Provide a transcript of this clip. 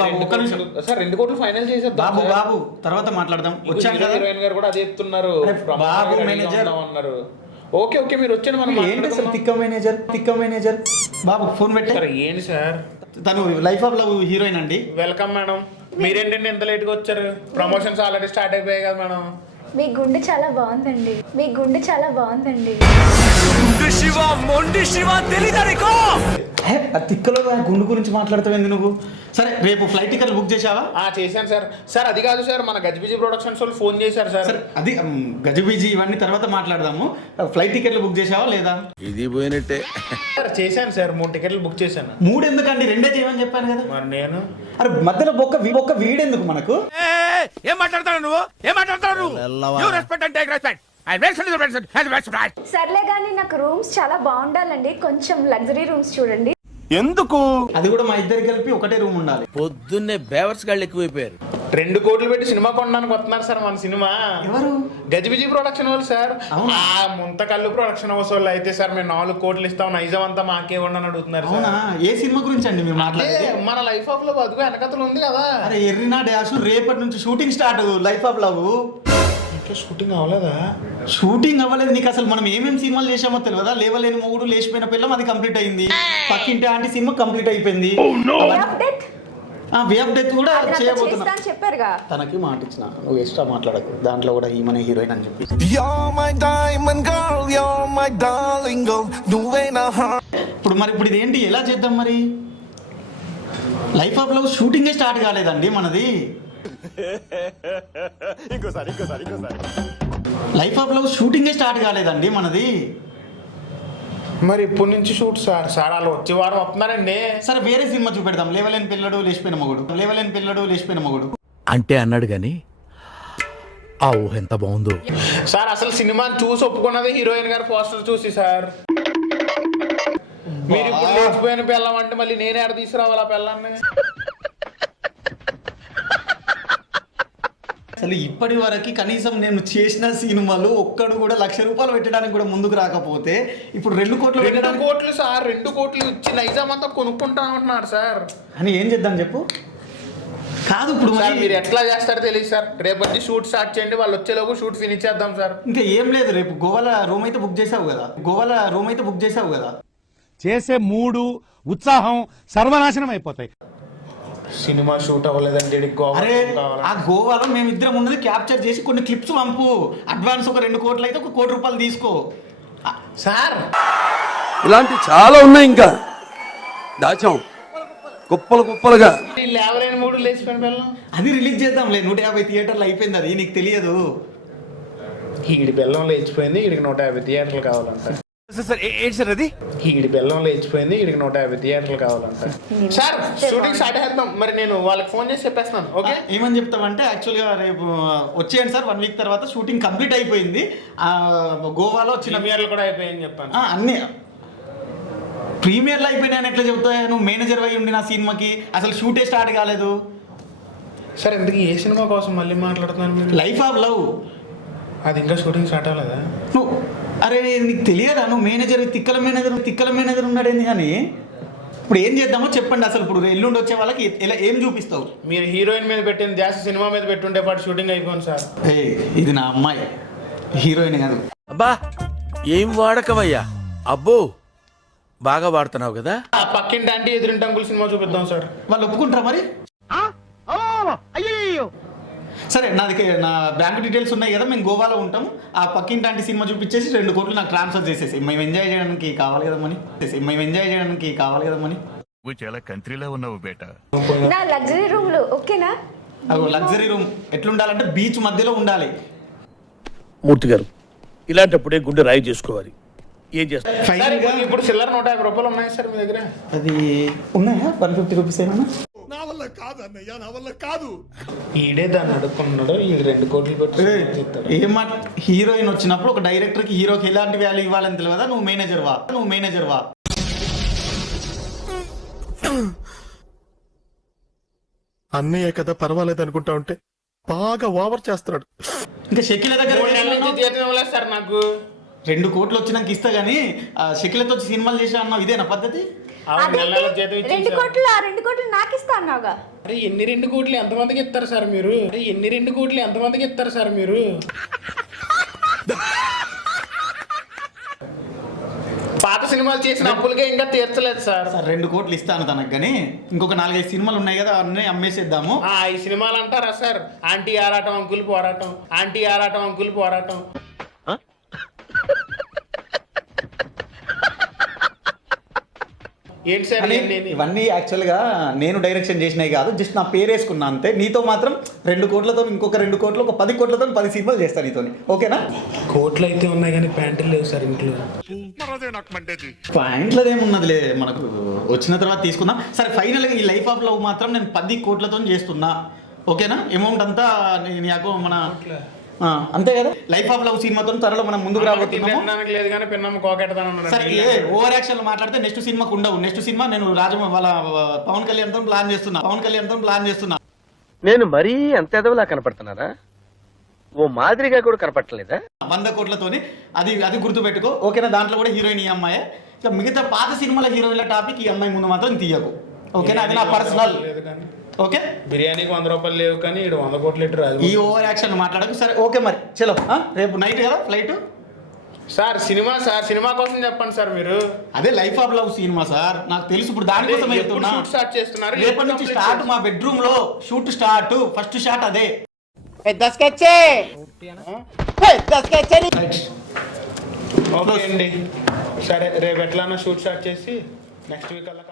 బాబు బాబు ఒక్క నిమిషం. సార్ రెండు కోట్లు ఫైనల్ చేసేద్దాం బాబు. బాబు తర్వాత మాట్లాడదాం. వచ్చాం హీరో కదా? హీరోయిన్ గారు కూడా అదే చెప్తున్నారు బాబు మేనేజర్. అన్నారు. ఓకే ఓకే మీరు వచ్చాను మనం ఏంటి సార్. తిక్క మేనేజర్ తిక్క మేనేజర్ బాబు ఫోన్ పెట్టే. సార్ ఏంటి సార్? తను లైఫ్ ఆఫ్ లవ్ హీరోయిన్ అండి. వెల్కమ్ మేడం మీరేంటండి ఎంత లేట్గా వచ్చారు? ప్రమోషన్స్ ఆల్రెడీ స్టార్ట్ అయిపోయాయి కదా మేడం మీ గుండె చాలా బాగుందండి. మీ గుండె చాలా బాగుందండి. హే, ఆ తిక్కలో గుండు గురించి మాట్లాడతావు నువ్వు? సరే రేపు ఫ్లైట్ టికెట్లు బుక్ చేసావా ఆ చేశాను సార్. సార్ అది కాదు సార్ మన గజిబిజి ప్రొడక్షన్స్ వాళ్ళు ఫోన్ చేశారు సార్. సరే అది గజిబిజి ఇవన్నీ తర్వాత మాట్లాడదాము. ఫ్లైట్ టికెట్లు బుక్ చేసావా లేదా? ఇది పోయినట్టే. సార్ చేశాను సార్ మూడు టికెట్లు బుక్ చేశాను. మూడు ఎందుకండి? రెండే చేయమని చెప్పాను కదా. మరి నేను? అరే మధ్యలో ఒక్క వీ- ఒక్క వీడెందుకు మనకు? ఏం మాట్లాడతాడు నువ్వు? ఏం మాట్లాడతాడు నువ్వు? You respect and take respect I respect సర్లే కానీ నాకు రూమ్స్ చాలా బాగుండాలండి. కొంచెం లగ్జరీ రూమ్స్ చూడండి. ఎందుకు? అది కూడా మా ఇద్దరికి కలిపి ఒకటే రూమ్ ఉండాలి. పొద్దున్నే బేవర్స్ గాళ్ళు ఎక్కువైపోయారు. రెండు కోట్లు పెట్టి సినిమా కొనడానికి వస్తున్నారు సార్ మన సినిమా. ఎవరు? గజిబిజి ప్రొడక్షన్ వాళ్ళు సార్? ఆ ముంతకల్లు ప్రొడక్షన్ హౌస్ వాళ్ళు అయితే సార్ మేము నాలుగు కోట్లు ఇస్తాం నైజం అంతా మాకే ఉండని అడుగుతున్నారు అవునా? ఏ సినిమా గురించి అండి మీరు అదే మాట్లాడేది? మన లైఫ్ ఆఫ్లో బతుకు వెనకతలు ఉంది కదా. అరే ఎర్రినా డాష్ రేపటి నుంచి shooting start life of love shooting అవ్వలేదా? షూటింగ్ అవ్వలేదు. నీకు అసలు మనం ఏమేమి సినిమాలు చేసామో తెలియదా? లేవలేని మొగుడు లేచిపోయిన పిల్లం అది కంప్లీట్ అయింది. పక్కింటి ఆంటీ సినిమా కంప్లీట్ అయిపోయింది. వే ఆఫ్ డెత్ కూడా చేయబోతున్నా. చెప్పారుగా. తనకి మాట ఇచ్చిన. నువ్వు ఎక్స్ట్రా మాట్లాడకు. దాంట్లో కూడా ఈమెనే హీరోయిన్ అని చెప్పి. You're my diamond girl, you're my darling girl. నువ్వే నా heart. ఇప్పుడు మరి ఇప్పుడు ఇదేంటి? ఎలా చేద్దాం మరి? లైఫ్ ఆఫ్ లవ్ షూటింగే స్టార్ట్ కాలేదండి మనది. లైఫ్ ఆఫ్ లవ్ షూటింగే స్టార్ట్ కాలేదండి మనది. మరి ఇప్పటి నుంచి షూట్ సార్ సార్ వాళ్ళు వచ్చే వారం వస్తున్నారండి. సరే వేరే సినిమా చూపెడదాం. లేవలేని పిల్లడు లేచిపోయిన మొగుడు. లేవలేని పిల్లడు లేచిపోయిన మొగుడు. అంటే అన్నాడు గాని ఆ ఊహ ఎంత బాగుందో. సార్ అసలు సినిమాని చూసి ఒప్పుకున్నది హీరోయిన్ గారు పోస్టర్ చూసి సార్. మీరు ఇప్పుడు లేచిపోయిన పిల్లం అంటే మళ్ళీ నేనే ఆడ తీసుకురావాలి ఆ పిల్లాన్ని? అసలు ఇప్పటి వరకు కనీసం నేను చేసిన సినిమాలు ఒక్కడు కూడా లక్ష రూపాయలు పెట్టడానికి కూడా ముందుకు రాకపోతే ఇప్పుడు రెండు కోట్లు రెండు కోట్లు సార్ రెండు కోట్లు ఇచ్చి నైజాం అంతా కొనుక్కుంటా ఉంటున్నారు సార్. అని ఏం చేద్దాం చెప్పు? కాదు ఇప్పుడు సార్ మరి మీరు ఎట్లా చేస్తారో తెలియదు సార్. రేపు వచ్చి షూట్ స్టార్ట్ చేయండి వాళ్ళు వచ్చేలోపు షూట్ ఫినిష్ చేద్దాం సార్. ఇంకా ఏం లేదు రేపు గోవాల రూమ్ అయితే బుక్ చేసావు కదా. గోవాల రూమ్ అయితే బుక్ చేసావు కదా. చేసే మూడు ఉత్సాహం సర్వనాశనం అయిపోతాయి. సినిమా షూట్ అవ్వలేదంటే అరే? ఆ గోవాలో మేమిద్దరం ఉన్నది క్యాప్చర్ చేసి కొన్ని క్లిప్స్ పంపు. అడ్వాన్స్ ఒక రెండు కోట్లు అయితే ఒక కోటి రూపాయలు తీసుకో. సార్! ఇలాంటి చాలా ఉన్నాయి ఇంకా. దాచాం. కుప్పలు కుప్పలుగా. ఈ లేవలేని మూడు లేచిపోయిన పిల్లం అది రిలీజ్ చేద్దాంలే. నూట యాభై థియేటర్లు అయిపోయింది అది. నీకు తెలియదు. ఈడి బెల్లం లేచిపోయింది. ఈడికి నూట యాభై థియేటర్లు కావాలంట. సార్ ఏంటి సార్ అది? ఈడి బెల్లం లేచిపోయింది ఈడికి నూట యాభై థియేటర్లు కావాలంట. సార్ షూటింగ్ స్టార్ట్ చేద్దాం. మరి నేను వాళ్ళకి ఫోన్ చేసి చెప్పేస్తున్నాను ఓకే ఏమని చెప్తామంటే యాక్చువల్గా రేపు వచ్చేయండి సార్ వన్ వీక్ తర్వాత షూటింగ్ కంప్లీట్ అయిపోయింది. గోవాలో చిన్న ప్రీమియర్లు కూడా అయిపోయాయని చెప్పాను. ఆ, అన్ని. ప్రీమియర్లు అయిపోయినాయని ఎట్లా చెప్తావు? నువ్వు మేనేజర్ అయి ఉండి నా సినిమాకి అసలు షూటే స్టార్ట్ కాలేదు. సార్ ఇంతకీ ఏ సినిమా కోసం మళ్ళీ మాట్లాడుతున్నాను మీరు? లైఫ్ ఆఫ్ లవ్ అది ఇంకా షూటింగ్ స్టార్ట్ అవ్వలేదా? నువ్వు అరే నీకు తెలియదా? నువ్వు మేనేజర్ తిక్కల మేనేజర్ తిక్కల మేనేజర్ ఉన్నాడేంది కానీ ఇప్పుడు ఏం చేద్దామో చెప్పండి అసలు ఇప్పుడు ఎల్లుండి వచ్చే వాళ్ళకి ఎలా ఏం చూపిస్తావు? మీరు హీరోయిన్ మీద పెట్టిన ధ్యాస సినిమా మీద పెట్టుంటే పాటు షూటింగ్ అయిపోయింది సార్. ఏ ఇది నా అమ్మాయి. హీరోయిన్ కాదు. అబ్బా ఏం వాడకవయ్యా అబ్బో బాగా వాడుతున్నావు కదా? ఆ పక్కింటి ఆంటీ ఎదురింటి అంకుల్ సినిమా చూపిద్దాం సార్. వాళ్ళు ఒప్పుకుంటారా మరి? సరే నాది నా బ్యాంక్ డీటెయిల్స్ ఉన్నాయి కదా మేము గోవాలో ఉంటాం ఆ పక్కింటి సినిమా చూపించేసి రెండు కోట్లు నాకు ట్రాన్స్ఫర్ చేసేసి మేము ఎంజాయ్ చేయడానికి కావాలి కదా మనీ. మేము ఎంజాయ్ చేయడానికి కావాలి కదా మనీ. నువ్వు చాలా కంట్రీలో ఉన్నావు బేటా. నా లగ్జరీ రూమ్లు ఓకేనా? అవి లగ్జరీ రూమ్ ఎట్లుండాలంటే బీచ్ మధ్యలో ఉండాలి. మూర్తి గారు ఇలాంటప్పుడే గుండె రాయి చేసుకోవాలి. ఏం చేస్తారు ఇప్పుడు చిల్లర నూట యాభై రూపాయలు ఉన్నాయి సార్ మీ దగ్గర. అది ఉన్నాయా? వన్ ఫిఫ్టీ రూపీస్ ఏమన్నా? ఈడే దాన్ని అడుక్కున్నాడు ఈ రెండు కోట్లు పెట్టి సినిమా తీస్తాడు. ఏం మాట? హీరోయిన్ వచ్చినప్పుడు ఒక డైరెక్టర్కి హీరోకి ఎలాంటి వాల్యూ ఇవ్వాలని తెలియదా? నువ్వు మేనేజర్ వా నువ్వు మేనేజర్ వా. అన్నయ్య కదా పర్వాలేదు అనుకుంటా ఉంటే బాగా ఓవర్ చేస్తున్నాడు. ఇంకా షకిల దగ్గర నాకు రెండు కోట్లు వచ్చినాక ఇస్తా గానీ ఆ, షకిలతో వచ్చి సినిమాలు చేసా అన్నావు ఇదేనా పద్ధతి? రెండు. కోట్లు? ఆ రెండు కోట్లు నాకు ఇస్తా అన్నావుగా. అరే ఎన్ని రెండు కోట్లు ఎంతమందికి ఇస్తారు సార్ మీరు? అరే ఎన్ని రెండు కోట్లు ఎంతమందికి ఇస్తారు సార్ మీరు? పాత సినిమాలు చేసిన అప్పులకే ఇంకా తీర్చలేదు సార్. సార్ రెండు కోట్లు ఇస్తాను తనకు కానీ ఇంకొక నాలుగైదు సినిమాలు ఉన్నాయి కదా అవన్నీ అమ్మేసేద్దాము. ఆ, ఈ సినిమాలు అంటారా సార్? ఆంటీ ఆరాటం అంకుల్ పోరాటం. ఆంటీ ఆరాటం అంకుల్ పోరాటం. ఏంటి సార్ ఇవన్నీ? ఇవన్నీ యాక్చువల్గా నేను డైరెక్షన్ చేసినవి కాదు జస్ట్ నా పేరు వేసుకున్నా అంతే. నీతో మాత్రం రెండు కోట్లతో ఇంకొక రెండు కోట్లు ఒక పది కోట్లతో పది సినిమాలు చేస్తాను నీతో ఓకేనా? కోట్లు అయితే ఉన్నాయి కానీ ప్యాంటులు లేవు సార్ ఇంట్లో. పాయింట్లో ఏమున్నదిలే మనకు. వచ్చిన తర్వాత తీసుకుందాం. సరే ఫైనల్గా ఈ లైఫ్ ఆఫ్ లవ్ మాత్రం నేను పది కోట్లతో చేస్తున్నా. ఓకేనా? అమౌంట్ అంతా నీకు మన అంతే కదా? లైఫ్ ఆఫ్ లవ్ సినిమాతో త్వరలో మనం ముందుకు రాబోతున్నాము. తినడానికి లేదు కానీ పిన్నమ్మ కోకెడతాను సరే ఏ ఓవర్ యాక్షన్ మాట్లాడితే నెక్స్ట్ సినిమాకు ఉండవు. నెక్స్ట్ సినిమా నేను రాజ వాళ్ళ పవన్ కళ్యాణ్తో ప్లాన్ చేస్తున్నా. పవన్ కళ్యాణ్తో ప్లాన్ చేస్తున్నా. నేను మరీ అంత ఎదవలా కనపడుతున్నారా ఓ మాదిరిగా కూడా కనపడలేదా వంద కోట్లతోని అది అది గుర్తుపెట్టుకో. ఓకేనా? దాంట్లో కూడా హీరోయిన్ ఈ అమ్మాయి. ఇక మిగతా పాత సినిమాల హీరోయిన్ల టాపిక్ ఈ అమ్మాయి ముందు మాత్రం తీయకు. ఓకేనా? అది నా పర్సనల్ ఓకే? బిర్యానీకి వంద రూపాయలు లేవు కానీ ఇక్కడ వంద కోట్లు ఇటు రాదు ఈ ఓవర్ యాక్షన్ మాట్లాడకు. సరే ఓకే మరి. చలో ఆ? రేపు నైట్ కదా flight sir cinema sir cinema కోసం చెప్పండి సార్ మీరు. అదే life of love cinema sir. నాకు తెలుసు ఇప్పుడు దానికోసం వెళ్తున్నా. start చేస్తున్నారు? రేపటి నుంచి స్టార్ట్ మా బెడ్రూమ్లో షూట్ స్టార్ట్ ఫస్ట్ షాట్ అదే. ఓకే అండి. సరే రేపు ఎట్లా షూట్ స్టార్ట్ చేసి నెక్స్ట్ వీక్ అలా